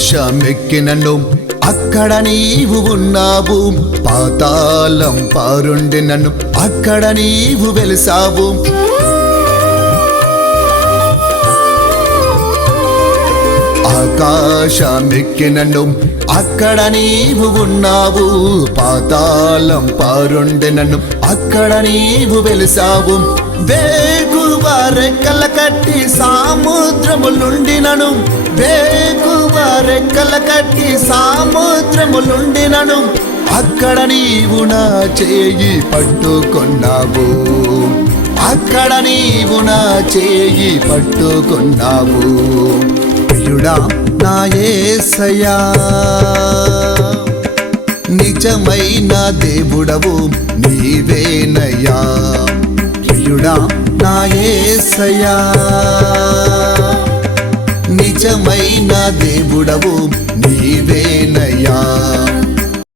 ఆకాశమెక్కినను అక్కడ నీవు ఉన్నావు, పాతాళం పారుండి నన్ను అక్కడ నీవు వెలిసావు. ఆకాశమెక్కినను అక్కడ నీవు ఉన్నావు, పాతాళం పారుండి నన్ను అక్కడ నీవు వెలిసావు. వేగువ రెక్కల కట్టి సాముద్రములుండినను, వేగువ రెక్కల కట్టి సాముద్రములుండినను అక్కడ నీవు నా చేయి పట్టుకొన్నావు, అక్కడ నీవు నా చేయి పట్టుకొన్నావు. ప్రియుడా నా యేసయ్యా, నిజమైన దేవుడవు నీవేనయ్యా. ప్రియుడా నా యేసయ్యా, నిజమైన దేవుడవు నీవేనయ్యా.